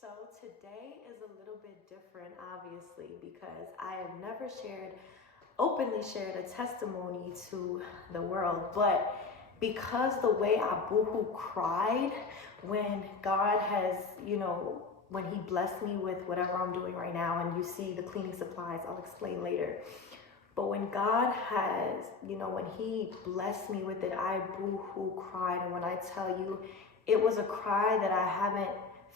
so today is a little bit different, obviously, because I have never openly shared a testimony to the world, but because the way I boohoo cried when God has, when He blessed me with whatever I'm doing right now, and you see the cleaning supplies, I'll explain later. But when God has, when He blessed me with it, I boohoo cried. And when I tell you, it was a cry that I haven't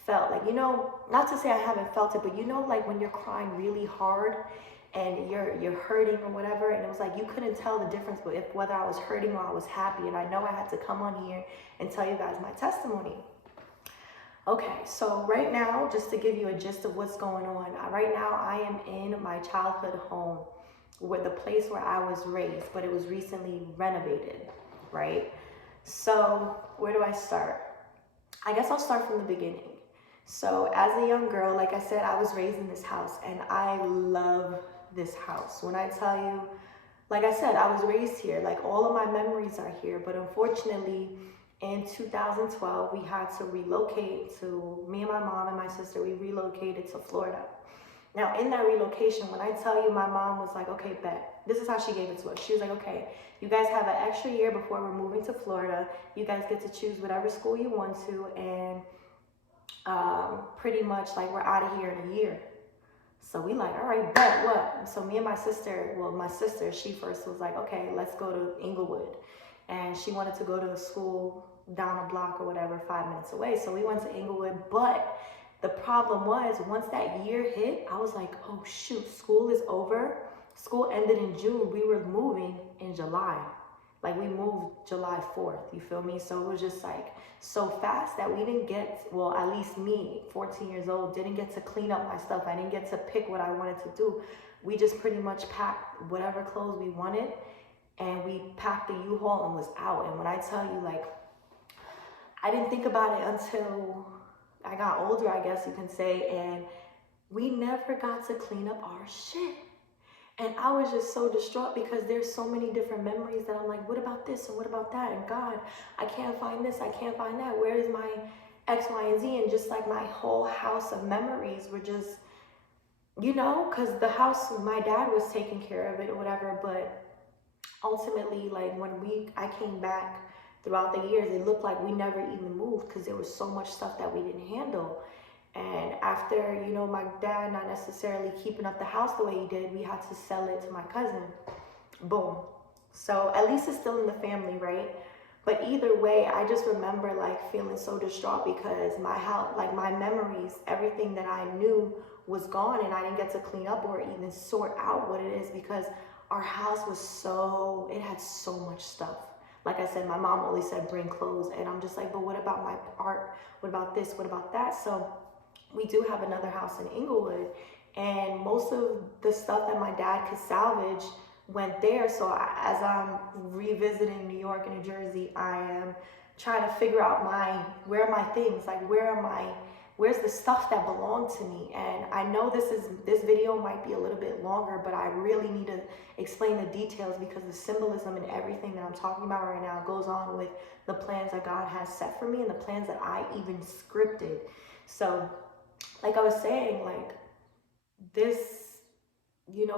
felt. Like, not to say I haven't felt it, but like when you're crying really hard and you're hurting or whatever, and it was like you couldn't tell the difference whether I was hurting or I was happy. And I know I had to come on here and tell you guys my testimony. Okay, so right now, just to give you a gist of what's going on, right now I am in my childhood home, the place where I was raised, but it was recently renovated, right? So where do I start? I guess I'll start from the beginning. So as a young girl, like I said, I was raised in this house, and I love this house. When I tell you, like I said, I was raised here. Like, all of my memories are here, but unfortunately, in 2012, we had to relocate me and my mom and my sister, we relocated to Florida. Now, in that relocation, when I tell you, my mom was like, okay, bet. This is how she gave it to us. She was like, okay, you guys have an extra year before we're moving to Florida. You guys get to choose whatever school you want to, and pretty much like we're out of here in a year. So we like, all right, bet what? So me and my sister, she first was like, okay, let's go to Inglewood. And she wanted to go to a school down a block or whatever, 5 minutes away. So we went to Inglewood, but the problem was, once that year hit, I was like, oh shoot, school is over. School ended in June. We were moving in July. Like, we moved July 4th, you feel me? So it was just like so fast that we didn't get, well, at least me, 14 years old, didn't get to clean up my stuff. I didn't get to pick what I wanted to do. We just pretty much packed whatever clothes we wanted, and we packed the U-Haul and was out. And when I tell you, like, I didn't think about it until I got older, I guess you can say, and we never got to clean up our shit. And I was just so distraught because there's so many different memories that I'm like, what about this and what about that? And God, I can't find this, I can't find that. Where is my X, Y, and Z? And just like my whole house of memories were just, because the house, my dad was taking care of it or whatever, but ultimately, like, when I came back throughout the years, it looked like we never even moved because there was so much stuff that we didn't handle. And after, my dad not necessarily keeping up the house the way he did, we had to sell it to my cousin. Boom. So at least it's still in the family, right? But either way, I just remember like feeling so distraught because my house, like my memories, everything that I knew was gone, and I didn't get to clean up or even sort out what it is because our house was it had so much stuff. Like I said, my mom only said bring clothes, and I'm just like, but what about my art? What about this? What about that? So we do have another house in Inglewood, and most of the stuff that my dad could salvage went there. So as I'm revisiting New York and New Jersey, I am trying to figure out where are my things, like where's the stuff that belonged to me. And I know this video might be a little bit longer, but I really need to explain the details because the symbolism and everything that I'm talking about right now goes on with the plans that God has set for me and the plans that I even scripted. So like I was saying, like this,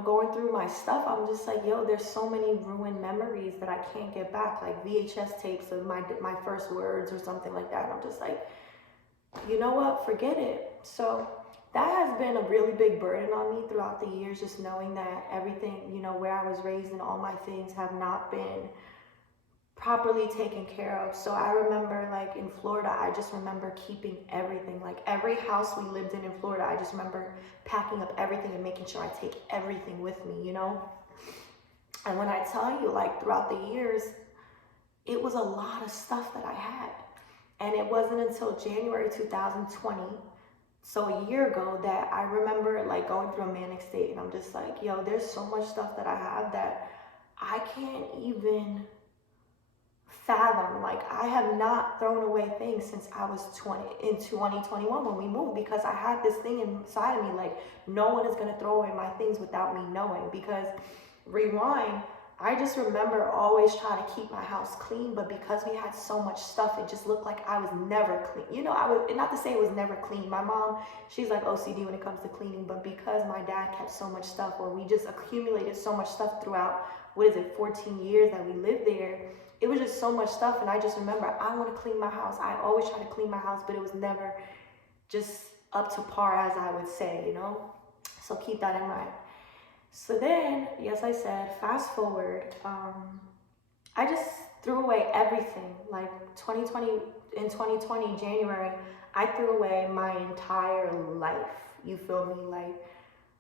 going through my stuff, I'm just like, yo, there's so many ruined memories that I can't get back, like VHS tapes of my first words or something like that. And I'm just like, you know what, forget it. So that has been a really big burden on me throughout the years, just knowing that everything, where I was raised and all my things have not been properly taken care of. So I remember, like, in Florida, I just remember keeping everything. Like, every house we lived in Florida, I just remember packing up everything and making sure I take everything with me, And when I tell you, like, throughout the years, it was a lot of stuff that I had. And it wasn't until January 2020, so a year ago, that I remember like going through a manic state, and I'm just like, yo, there's so much stuff that I have that I can't even fathom. Like, I have not thrown away things since I was 20 in 2021 when we moved, because I had this thing inside of me, like, no one is going to throw away my things without me knowing. Because rewind, I just remember always trying to keep my house clean, but because we had so much stuff, it just looked like I was never clean. You know, I was, not to say it was never clean. My mom, she's like OCD when it comes to cleaning, but because my dad kept so much stuff, or we just accumulated so much stuff throughout, 14 years that we lived there, it was just so much stuff. And I just remember, I want to clean my house. I always try to clean my house, but it was never just up to par, as I would say, you know? So keep that in mind. So then, yes, I said, fast forward, I just threw away everything. Like in 2020, January, I threw away my entire life. You feel me? Like,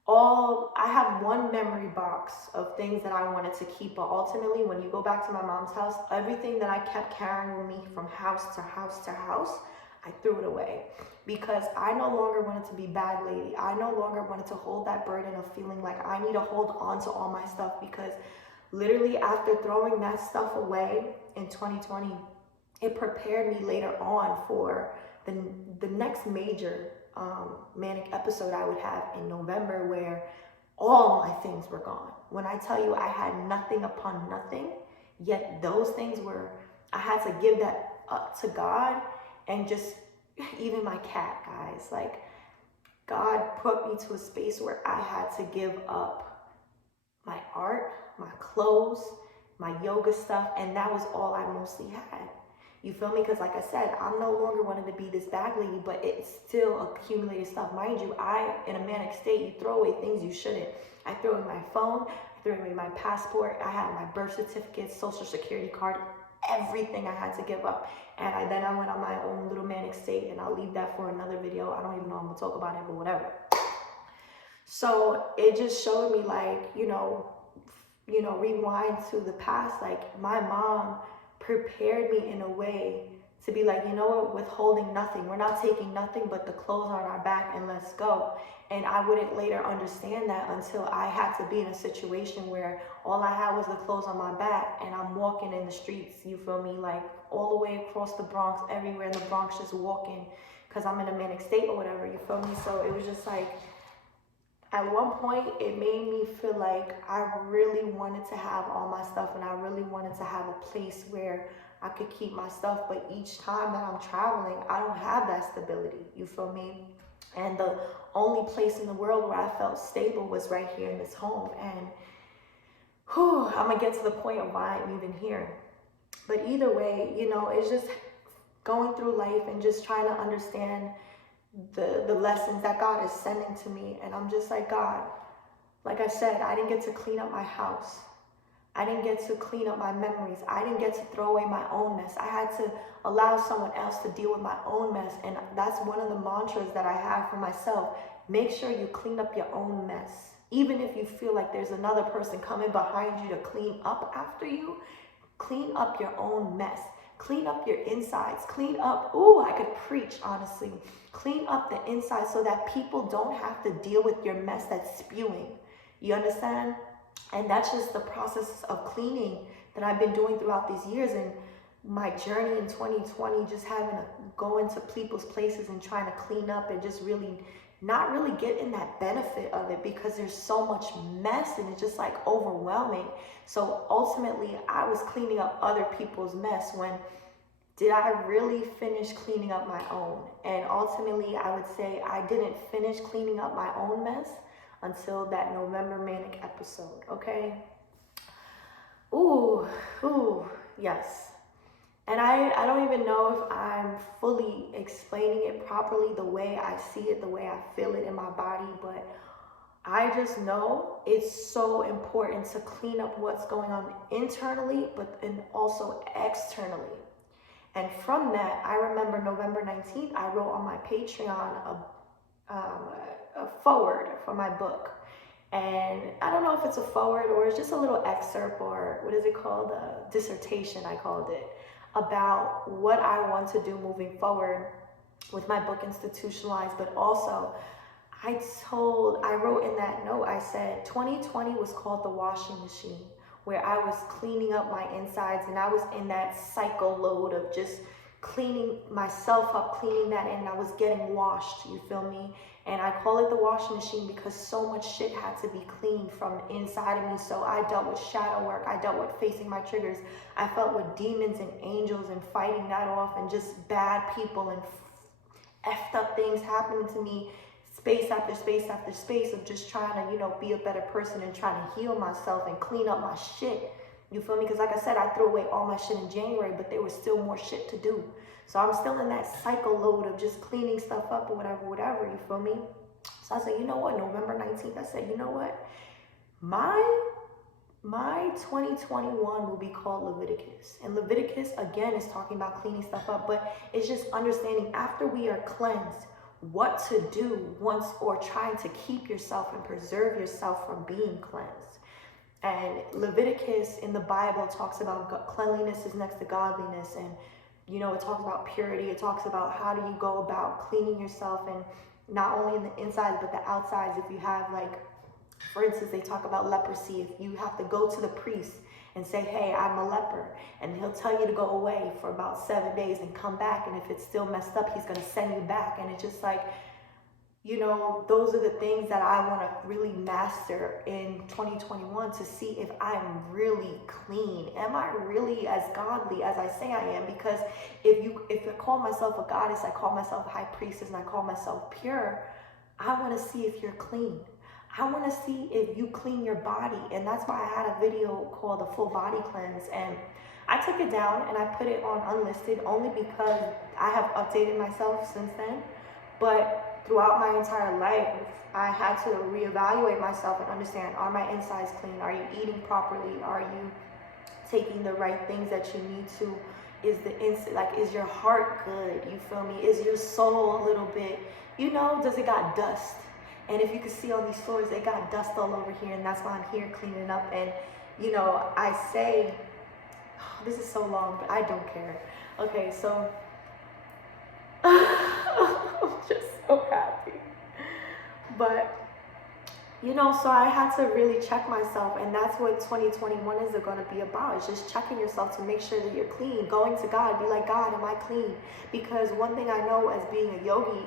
I have one memory box of things that I wanted to keep, but ultimately when you go back to my mom's house, everything that I kept carrying with me from house to house to house, I threw it away because I no longer wanted to be bad lady. I no longer wanted to hold that burden of feeling like I need to hold on to all my stuff, because literally after throwing that stuff away in 2020, it prepared me later on for the next major manic episode I would have in November, where all my things were gone. When I tell you I had nothing upon nothing, yet those things were, I had to give that up to God. And just, even my cat, guys, like, God put me to a space where I had to give up my art, my clothes, my yoga stuff, and that was all I mostly had. You feel me? Because like I said, I'm no longer wanting to be this bag lady, but it's still accumulated stuff. Mind you, in a manic state, you throw away things you shouldn't. I threw away my phone, I threw away my passport, I had my birth certificate, social security card, everything I had to give up. And then I went on my own little manic state, and I'll leave that for another video. I don't even know I'm gonna talk about it, but whatever. So it just showed me, like, rewind to the past. Like, my mom prepared me in a way to be like, you know what, withholding nothing. We're not taking nothing but the clothes on our back, and let's go. And I wouldn't later understand that until I had to be in a situation where all I had was the clothes on my back, and I'm walking in the streets, you feel me, like all the way across the Bronx, everywhere in the Bronx, just walking because I'm in a manic state or whatever, you feel me? So it was just like, at one point, it made me feel like I really wanted to have all my stuff, and I really wanted to have a place where I could keep my stuff. But each time that I'm traveling, I don't have that stability, you feel me? And the only place in the world where I felt stable was right here in this home. And I'm gonna get to the point of why I'm even here. But either way, it's just going through life and just trying to understand the lessons that God is sending to me. And I'm just like, God, like I said, I didn't get to clean up my house. I didn't get to clean up my memories. I didn't get to throw away my own mess. I had to allow someone else to deal with my own mess. And that's one of the mantras that I have for myself. Make sure you clean up your own mess. Even if you feel like there's another person coming behind you to clean up after you, clean up your own mess. Clean up your insides. Clean up, I could preach, honestly. Clean up the inside so that people don't have to deal with your mess that's spewing. You understand? And that's just the process of cleaning that I've been doing throughout these years. And my journey in 2020, just having to go into people's places and trying to clean up and just really not really getting that benefit of it because there's so much mess and it's just like overwhelming. So ultimately, I was cleaning up other people's mess when did I really finish cleaning up my own? And ultimately, I would say I didn't finish cleaning up my own mess until that November manic episode, okay? Yes. And I don't even know if I'm fully explaining it properly, the way I see it, the way I feel it in my body, but I just know it's so important to clean up what's going on internally, and also externally. And from that, I remember November 19th, I wrote on my Patreon a foreword for my book. And I don't know if it's a foreword or it's just a little excerpt, or what is it called? A dissertation, I called it, about what I want to do moving forward with my book Institutionalized. But also, I wrote in that note, I said 2020 was called the washing machine, where I was cleaning up my insides and I was in that cycle load of just cleaning myself up, cleaning that in. I was getting washed, you feel me? And I call it the washing machine because so much shit had to be cleaned from inside of me. So I dealt with shadow work. I dealt with facing my triggers. I felt with demons and angels and fighting that off, and just bad people and effed up things happening to me, space after space after space of just trying to, you know, be a better person and trying to heal myself and clean up my shit. You feel me? Because like I said, I threw away all my shit in January, but there was still more shit to do. So I'm still in that cycle load of just cleaning stuff up or whatever, you feel me? So I said, you know what, November 19th, I said, you know what? My 2021 will be called Leviticus. And Leviticus, again, is talking about cleaning stuff up, but it's just understanding after we are cleansed, what to do once, or trying to keep yourself and preserve yourself from being cleansed. And Leviticus in the Bible talks about cleanliness is next to godliness, and you know, it talks about purity. It talks about how do you go about cleaning yourself, and not only in the insides but the outsides. If you have, like, for instance, they talk about leprosy. If you have to go to the priest and say, hey, I'm a leper, and he'll tell you to go away for about 7 days and come back, and if it's still messed up, he's going to send you back. And it's just like, you know, those are the things that I want to really master in 2021 to see if I'm really clean. Am I really as godly as I say I am? Because if I call myself a goddess, I call myself a high priestess, and I call myself pure, I want to see if you're clean. I want to see if you clean your body. And that's why I had a video called the Full Body Cleanse. And I took it down and I put it on unlisted only because I have updated myself since then. But throughout my entire life, I had to reevaluate myself and understand, are my insides clean? Are you eating properly? Are you taking the right things that you need to? Is your heart good? You feel me? Is your soul a little bit, you know, does it got dust? And if you can see on these floors, they got dust all over here, and that's why I'm here cleaning up. And, you know, I say, oh, this is so long, but I don't care. Okay, so I'm just so happy. But, you know, so I had to really check myself, and that's what 2021 is going to be about. It's just checking yourself to make sure that you're clean. Going to God, be like, God, am I clean? Because one thing I know as being a yogi,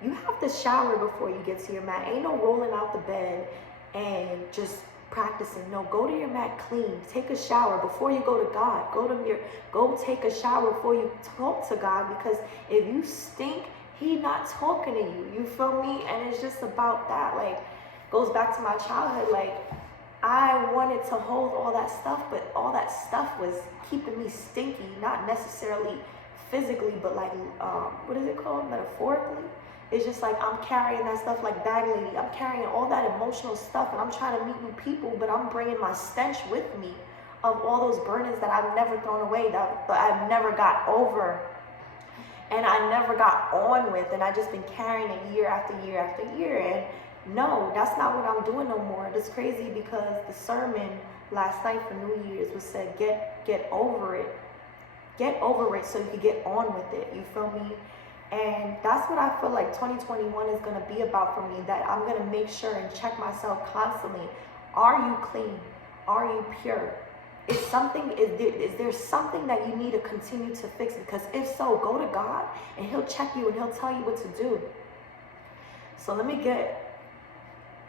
you have to shower before you get to your mat. Ain't no rolling out the bed and just practicing. No, go to your mat clean. Take a shower before you go to God. Go take a shower before you talk to God, because if you stink, He not talking to you. You feel me? And it's just about that. Like, goes back to my childhood. Like, I wanted to hold all that stuff, but all that stuff was keeping me stinky. Not necessarily physically, but like, what is it called? Metaphorically. It's just like I'm carrying that stuff like bag lady. I'm carrying all that emotional stuff, and I'm trying to meet new people, but I'm bringing my stench with me of all those burdens that I've never thrown away, that I've never got over, and I never got on with, and I just been carrying it year after year after year. And no, that's not what I'm doing no more. It's crazy because the sermon last night for New Year's was said, get over it. Get over it so you can get on with it. You feel me? And that's what I feel like 2021 is going to be about for me, that I'm going to make sure and check myself constantly. Are you clean? Are you pure? Is there something that you need to continue to fix? Because if so, go to God and He'll check you and He'll tell you what to do. So let me get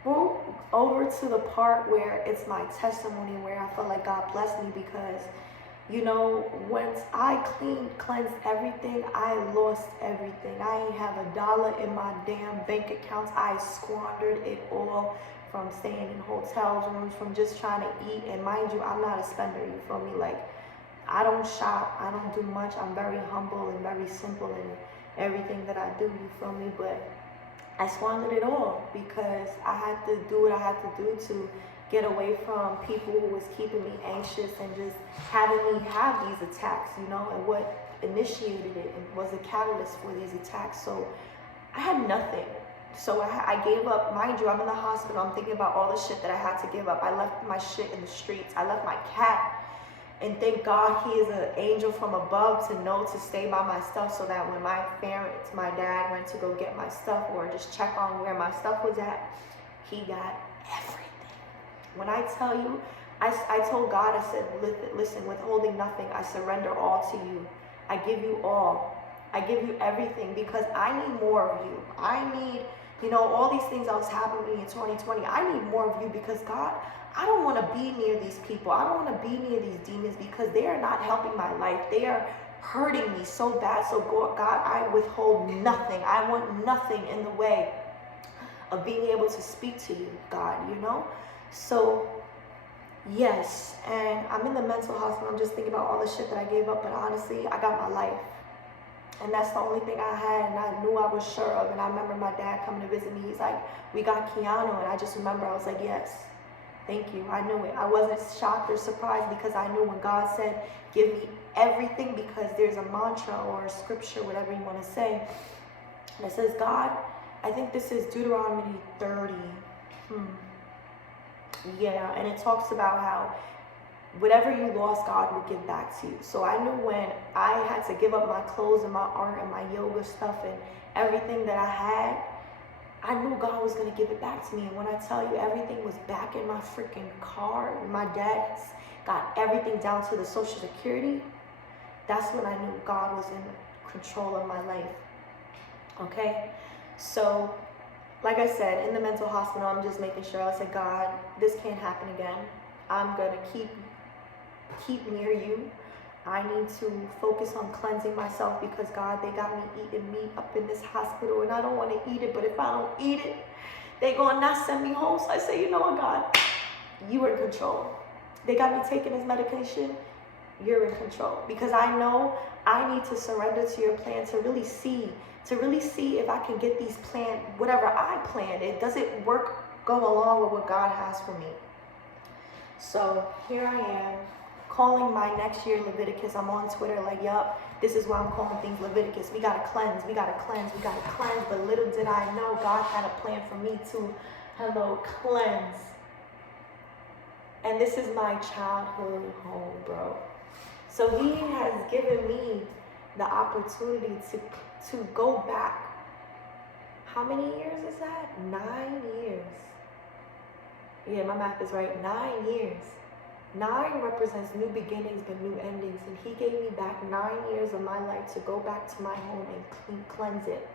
over to the part where it's my testimony, where I feel like God blessed me, because you know, once I cleansed everything, I lost everything. I ain't have $1 in my damn bank accounts. I squandered it all from staying in hotel rooms, from just trying to eat. And mind you, I'm not a spender, you feel me? Like, I don't shop, I don't do much. I'm very humble and very simple in everything that I do, you feel me? But I squandered it all because I had to do what I had to do to get away from people who was keeping me anxious and just having me have these attacks, you know, and what initiated it and was the catalyst for these attacks. So I had nothing. So I gave up. Mind you, I'm in the hospital. I'm thinking about all the shit that I had to give up. I left my shit in the streets. I left my cat. And thank God he is an angel from above to know to stay by my stuff, so that when my parents, my dad went to go get my stuff or just check on where my stuff was at, he got everything. When I tell you, I told God, I said, listen, withholding nothing, I surrender all to you. I give you all. I give you everything because I need more of you. I need, all these things that was happening in 2020. I need more of you because God, I don't want to be near these people. I don't want to be near these demons because they are not helping my life. They are hurting me so bad. So God, I withhold nothing. I want nothing in the way of being able to speak to you, God, So, yes, and I'm in the mental hospital. I'm just thinking about all the shit that I gave up, but honestly, I got my life. And that's the only thing I had, and I knew I was sure of. And I remember my dad coming to visit me. He's like, we got Keanu. And I just remember I was like, yes, thank you. I knew it. I wasn't shocked or surprised because I knew when God said, give me everything, because there's a mantra or a scripture, whatever you want to say. And it says, God, I think this is Deuteronomy 30. Yeah, and it talks about how whatever you lost, God will give back to you. So I knew when I had to give up my clothes and my art and my yoga stuff and everything that I had, I knew God was going to give it back to me. And when I tell you everything was back in my freaking car, my dad's got everything down to the Social Security, that's when I knew God was in control of my life. Okay? So, like I said, in the mental hospital, I'm just making sure. I said, God, this can't happen again. I'm going to keep near you. I need to focus on cleansing myself because, God, they got me eating meat up in this hospital and I don't want to eat it, but if I don't eat it, they're going to not send me home. So I say, you know what, God, you are in control. They got me taking this medication. You're in control, because I know I need to surrender to your plan to really see if I can get these plans, whatever I planned, it doesn't go along with what God has for me. So here I am calling my next year Leviticus. I'm on Twitter like, yup, this is why I'm calling things Leviticus. We got to cleanse, we got to cleanse, we got to cleanse. But little did I know God had a plan for me to, cleanse. And this is my childhood home, bro. So he has given me the opportunity to go back. How many years is that? 9 years. Yeah, my math is right. 9 years. 9 represents new beginnings but new endings. And he gave me back 9 years of my life to go back to my home and cleanse it.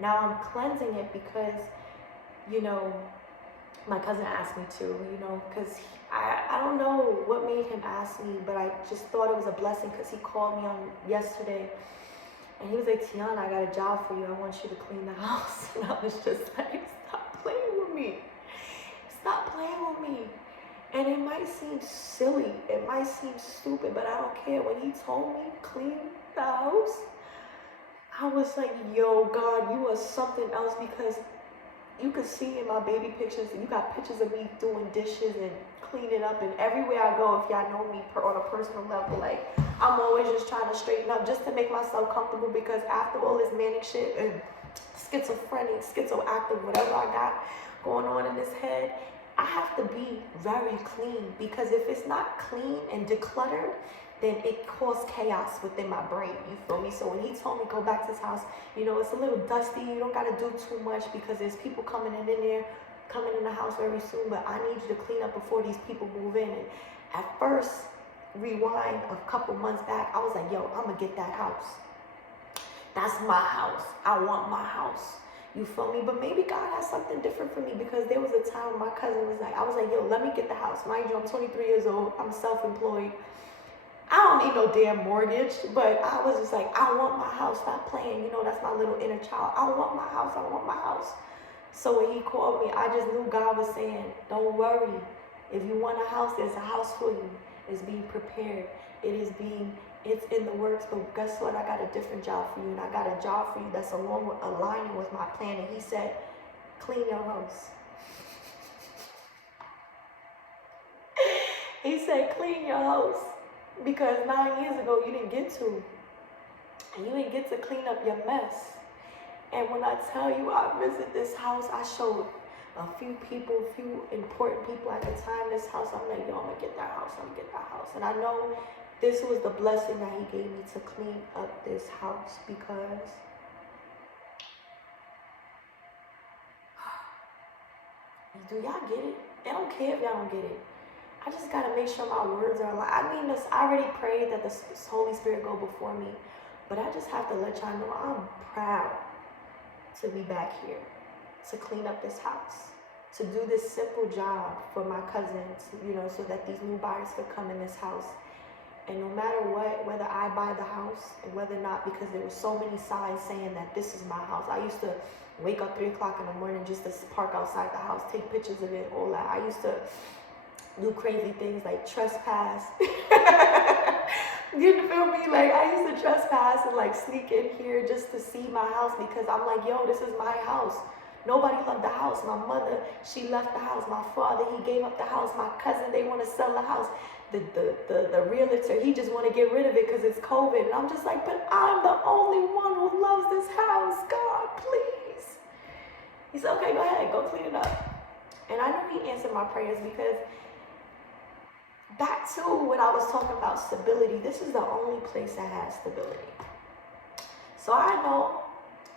Now I'm cleansing it because, my cousin asked me to, because I don't know what made him ask me, but I just thought it was a blessing because he called me on yesterday and he was like, Tiana, I got a job for you. I want you to clean the house. And I was just like, stop playing with me. Stop playing with me. And it might seem silly. It might seem stupid, but I don't care. When he told me clean the house, I was like, yo, God, you are something else, because you can see in my baby pictures, and you got pictures of me doing dishes and cleaning up, and everywhere I go, if y'all know me on a personal level, like, I'm always just trying to straighten up just to make myself comfortable, because after all this manic shit and schizophrenic, schizoactive, whatever I got going on in this head, I have to be very clean, because if it's not clean and decluttered, then it caused chaos within my brain, you feel me? So when he told me go back to his house, it's a little dusty, you don't gotta do too much because there's people coming in the house very soon, but I need you to clean up before these people move in. And at first, rewind a couple months back, I was like, yo, I'm gonna get that house. That's my house. I want my house. You feel me? But maybe God has something different for me, because there was a time my cousin was like, I was like, yo, let me get the house. Mind you, I'm 23 years old. I'm self-employed. I don't need no damn mortgage, but I was just like, I want my house. Stop playing. That's my little inner child. I want my house. I want my house. So when he called me, I just knew God was saying, don't worry. If you want a house, there's a house for you. It's being prepared. It's in the works. But guess what? I got a different job for you. And I got a job for you that's aligning with my plan. And he said, clean your house. He said, clean your house. Because 9 years ago, you didn't get to. And you didn't get to clean up your mess. And when I tell you I visit this house, I showed a few important people at the time this house. I'm like, yo, I'm going to get that house. I'm going to get that house. And I know this was the blessing that he gave me to clean up this house, because do y'all get it? I don't care if y'all don't get it. I just got to make sure my words are aligned. I already prayed that the Holy Spirit go before me. But I just have to let y'all know I'm proud to be back here, to clean up this house, to do this simple job for my cousins, you know, so that these new buyers could come in this house. And no matter what, whether I buy the house and whether or not, because there were so many signs saying that this is my house. I used to wake up 3 o'clock in the morning just to park outside the house, take pictures of it, all that. I used to do crazy things like trespass. You feel me? Like, I used to trespass and like sneak in here just to see my house, because I'm like, yo, this is my house. Nobody loved the house. My mother, she left the house. My father, he gave up the house. My cousin, they want to sell the house. The realtor, he just want to get rid of it because it's COVID. And I'm just like, but I'm the only one who loves this house. God, please. He said, okay, go ahead, go clean it up. And I know he answered my prayers, because back to what I was talking about, stability. This is the only place that has stability. So I know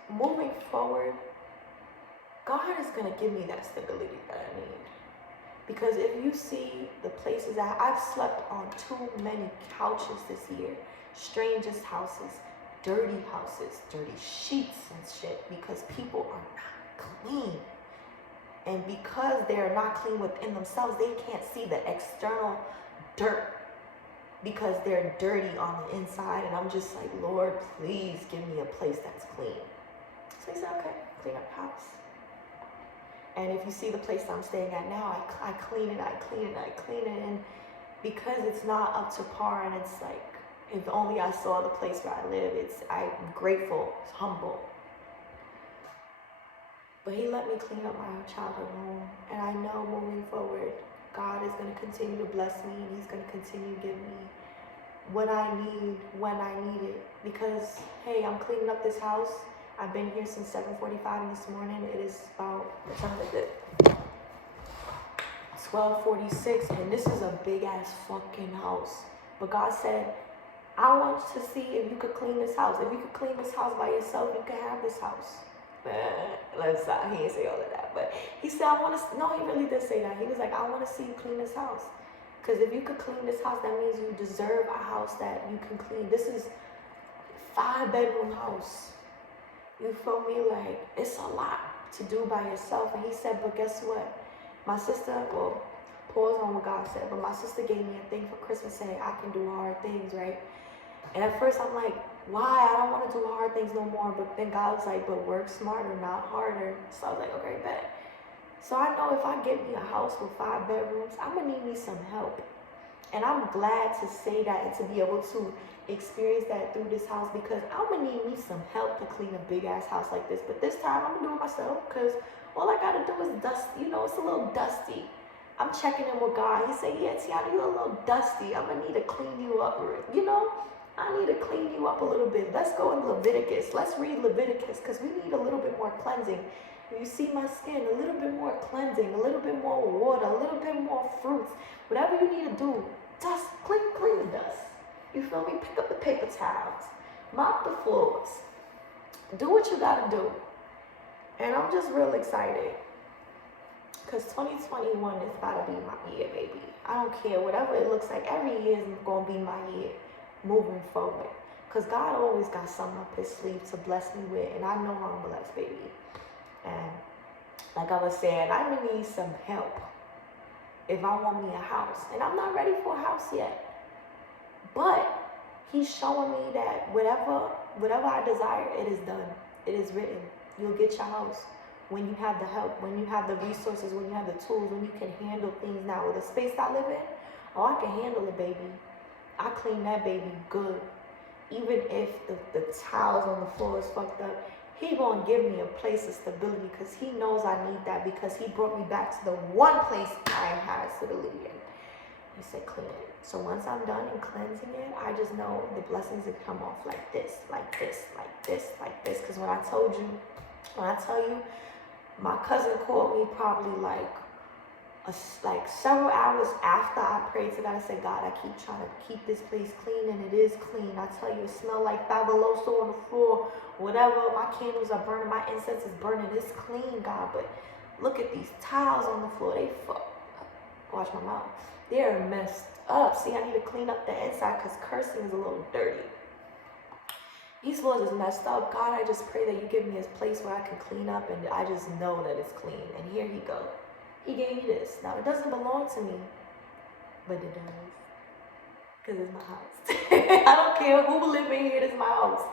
moving forward, God is going to give me that stability that I need. Because if you see the places that I've slept on too many couches this year, strangest houses, dirty sheets and shit, because people are not clean. And because they're not clean within themselves, they can't see the external dirt because they're dirty on the inside. And I'm just like, Lord, please give me a place that's clean. So he said, okay, clean up the house. And if you see the place I'm staying at now, I clean it. And because it's not up to par, and it's like, if only I saw the place where I live, I'm grateful, it's humble. But he let me clean up my childhood home. And I know moving forward, God is going to continue to bless me, and he's going to continue to give me what I need when I need it. Because, hey, I'm cleaning up this house. I've been here since 7:45 this morning. It is about, what time is it? 12:46, and this is a big ass fucking house. But God said, I want to see if you could clean this house. If you could clean this house by yourself, you could have this house. Let's stop. He didn't say all of that, but he said, I want to. No, he really did say that. He was like, I want to see you clean this house. Because if you could clean this house, that means you deserve a house that you can clean. This is 5-bedroom house. You feel me? Like, it's a lot to do by yourself. And he said, but guess what? My sister, well, pause on what God said, but my sister gave me a thing for Christmas saying I can do hard things, right? And at first I'm like, why? I don't want to do hard things no more. But then God was like, but work smarter, not harder. So I was like, okay, bet. So I know if I get me a house with 5 bedrooms, I'm going to need me some help. And I'm glad to say that and to be able to experience that through this house, because I'm going to need me some help to clean a big ass house like this. But this time I'm going to do it myself, because all I got to do is dust. You know, it's a little dusty. I'm checking in with God. He said, yeah, Tiana, you're a little dusty. I'm going to need to clean you up. You know, I need to clean you up a little bit. Let's go in Leviticus. Let's read Leviticus, because we need a little bit more cleansing. You see my skin, a little bit more cleansing, a little bit more water, a little bit more fruits. Whatever you need to do, dust, clean the dust. You feel me? Pick up the paper towels, mop the floors, do what you gotta do. And I'm just real excited, because 2021 is about to be my year, baby. I don't care, whatever it looks like, every year is gonna be my year moving forward. Because God always got something up his sleeve to bless me with, and I know I'm blessed, baby. And like I was saying, I'm gonna need some help if I want me a house. And I'm not ready for a house yet. But he's showing me that whatever I desire, it is done. It is written. You'll get your house when you have the help, when you have the resources, when you have the tools, when you can handle things. Now, with the space I live in, oh, I can handle it, baby. I clean that baby good. Even if the tiles on the floor is fucked up, he gonna give me a place of stability, because he knows I need that, because he brought me back to the one place I had stability in. He said, clean it. So once I'm done in cleansing it, I just know the blessings will come off like this, like this, like this, like this. Because when I tell you, my cousin called me probably like several hours after I prayed to God. I said, God, I keep trying to keep this place clean, and it is clean. I tell you, it smells like fabuloso on the floor. Whatever, my candles are burning, my incense is burning. It's clean, God. But look at these tiles on the floor. They watch my mouth. They're messed up. See, I need to clean up the inside, because cursing is a little dirty. these floors is messed up. God, I just pray that you give me a place where I can clean up and I just know that it's clean. And here he go. He gave me this. Now, it doesn't belong to me, but it does. Because it's my house. I don't care who live in here, it's my house.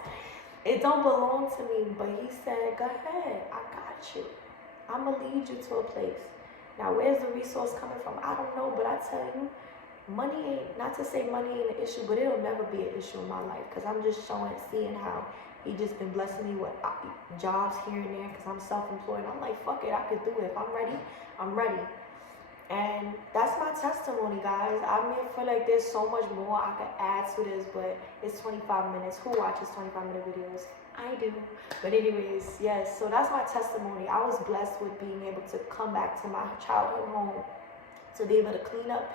It don't belong to me, but he said, go ahead, I got you. I'm going to lead you to a place. Now, where's the resource coming from? I don't know, but I tell you, money ain't, not to say money ain't an issue, but it'll never be an issue in my life because I'm just seeing how he just been blessing me with jobs here and there because I'm self-employed. I'm like, fuck it, I could do it. If I'm ready, I'm ready. And that's my testimony, guys. I mean, I feel like there's so much more I could add to this, but it's 25 minutes. Who watches 25-minute videos? I do. But anyways, yes, so that's my testimony. I was blessed with being able to come back to my childhood home, to be able to clean up,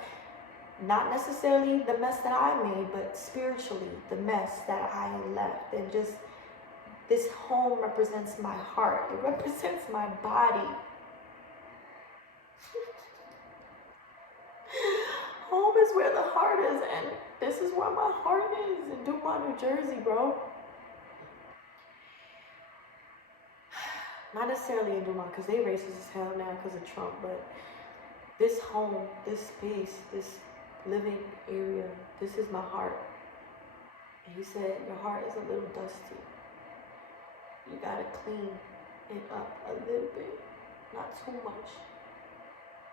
not necessarily the mess that I made, but spiritually, the mess that I left. And just, this home represents my heart. It represents my body. Home is where the heart is, and this is where my heart is, in Dumont, New Jersey, bro. Not necessarily in Dumont, because they racist as hell now because of Trump, but this home, this space, this living area, this is my heart. And he said, your heart is a little dusty. You gotta clean it up a little bit, not too much.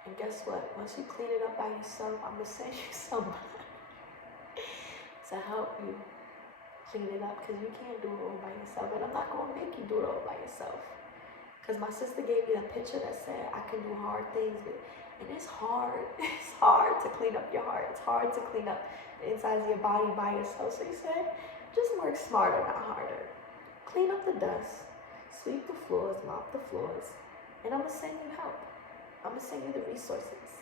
And guess what? Once you clean it up by yourself, I'm going to send you somebody to help you clean it up because you can't do it all by yourself. And I'm not going to make you do it all by yourself. Because my sister gave me a picture that said I can do hard things. And it's hard. It's hard to clean up your heart. It's hard to clean up the insides of your body by yourself. So he said, just work smarter, not harder. Clean up the dust. Sweep the floors, mop the floors. And I'm going to send you help. I'm going to send you the resources.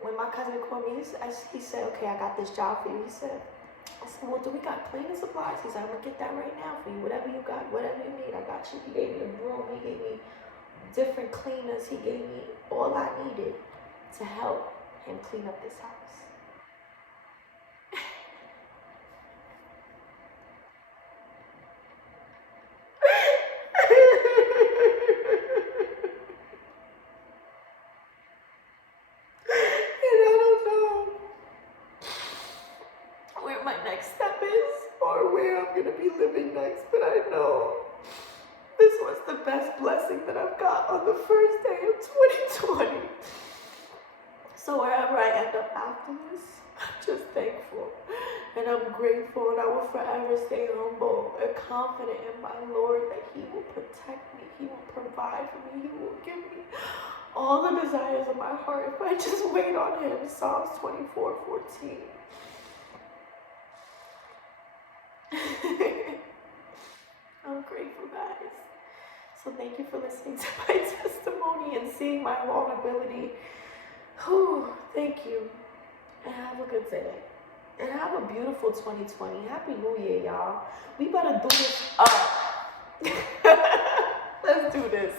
When my cousin called me, he said, okay, I got this job for you. I said, well, do we got cleaning supplies? He said, I'm going to get that right now for you. Whatever you got, whatever you need, I got you. He gave me a broom. He gave me different cleaners. He gave me all I needed to help him clean up this house. But I know this was the best blessing that I've got on the first day of 2020. So wherever I end up after this, I'm just thankful and I'm grateful, and I will forever stay humble and confident in my Lord that he will protect me, he will provide for me, he will give me all the desires of my heart if I just wait on him. Psalms 24:14. I'm grateful, guys. So thank you for listening to my testimony and seeing my vulnerability. Whew, thank you. And have a good day. And have a beautiful 2020. Happy New Year, y'all. We better do this up. Let's do this.